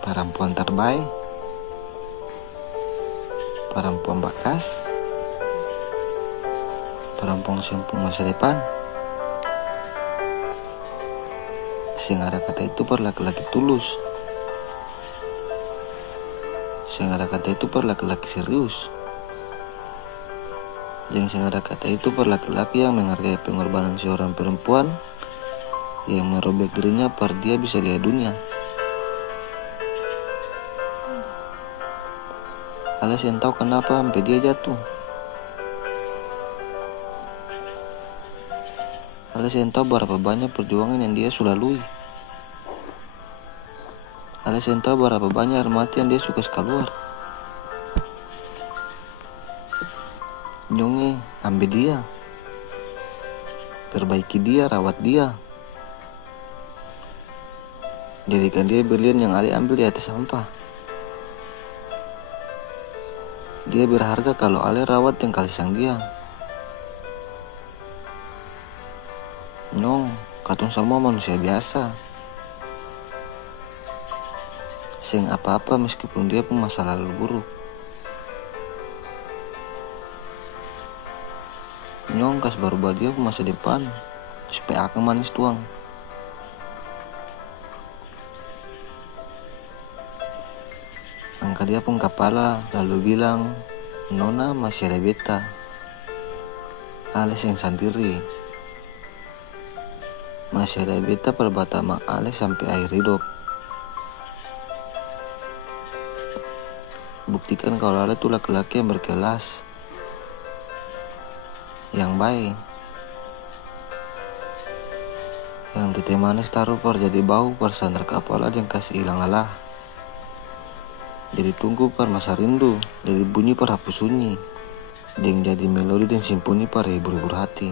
perempuan terbaik, perempuan bakas, perempuan sempurna masa depan. Sing ada kata itu per laki-laki tulus, sing ada kata itu per laki-laki serius, dan sing ada kata itu per laki-laki yang menghargai pengorbanan seorang perempuan yang merobek dirinya per dia bisa lihat dunia. Alias yang tahu kenapa sampai dia jatuh. Alias yang tahu berapa banyak perjuangan yang dia sudah lalui. Alias yang tahu berapa banyak air mati yang dia suka keluar. Nyonge, ambil dia, perbaiki dia, rawat dia, jadikan dia berlian yang Ali ambil di atas sampah. Dia berharga kalau Ali rawat dan kasih sayang dia. No, katong semua manusia biasa. Sing apa-apa meskipun dia pun masa lalu buruk. Nyong kas baru dia ke masa depan supaya akan manis tuang. Angkat dia pun kepala lalu bilang, Nona masih ada beta. Alex yang sendiri. Masih ada beta perbatama Alex sampai akhir hidup. Buktikan kalau Alex itu laki-laki yang berkelas, yang baik, yang titik manis taruh per jadi bau per sandar kepala dan kasih hilang lelah. Jadi tunggu per masa rindu, dari bunyi per hapus sunyi, dan jadi melodi dan simponi per hibur-hibur hati.